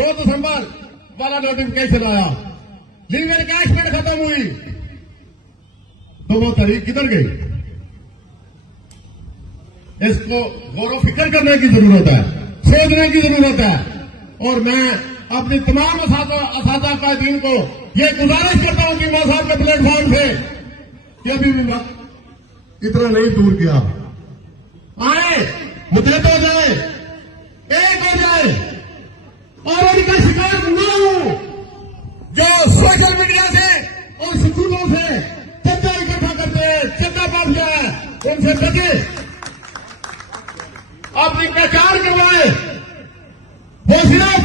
2 दिसंबर वाला नोटिफिकेशन आया, leave encashment खत्म हुई, तो वो तारीख किधर गई? इसको गौर फिक्र करने की जरूरत है, सोचने की जरूरत है। और मैं अपनी तमाम असादा कायदीन को ये गुजारिश करता हूं कि साहब के प्लेटफॉर्म से कि अभी भी वक्त इतना नहीं दूर किया, आए मुद्दत हो जाए, एक हो जाए और उनका शिकार न हो। जो सोशल मीडिया से और स्कूलों से चंदा इकट्ठा करते हैं, चंदा माफिया है, उनसे बचे, अपनी पहचान करवाए। वो सिर्फ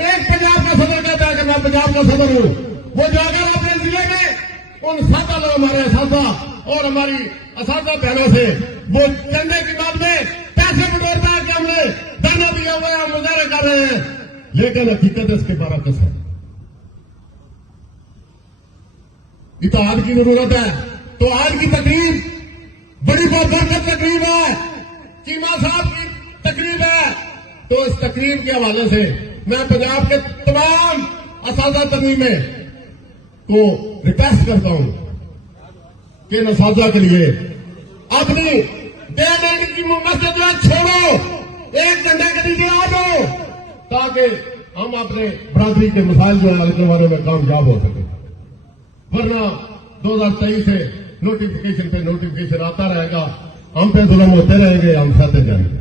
एक पंजाब का सदर कहता है कि मैं पंजाब का सदर हूं, वो जाकर अपने जिले में उन सादा लोग हमारे असादा और हमारी असादा बहनों से वो चंदे की बात में पैसे बटोरता है कि हमने दाना दिया हुआ है, हम मुजाहरे कर रहे हैं, लेकिन हकीकत इसके बरअक्स है। इत्तेहाद की जरूरत है। तो आज की तकरीब बड़ी बरकत तकरीब है, चीमा साहब की तकरीब है। तो इस तकरीब के हवाले से मैं पंजाब के तमाम असादा तमीमें को रिक्वेस्ट करता हूं कि इन असादा के लिए अपनी डेढ़ की मस्जिद छोड़ो, एक झंडे के नीचे आ जाओ, ताकि हम अपने बरादरी के मसाइल जो है के बारे में कामयाब हो सके। वरना 2023 से नोटिफिकेशन पे नोटिफिकेशन आता रहेगा, हम पे जुल्म होते रहेंगे, हम सहते जाएंगे।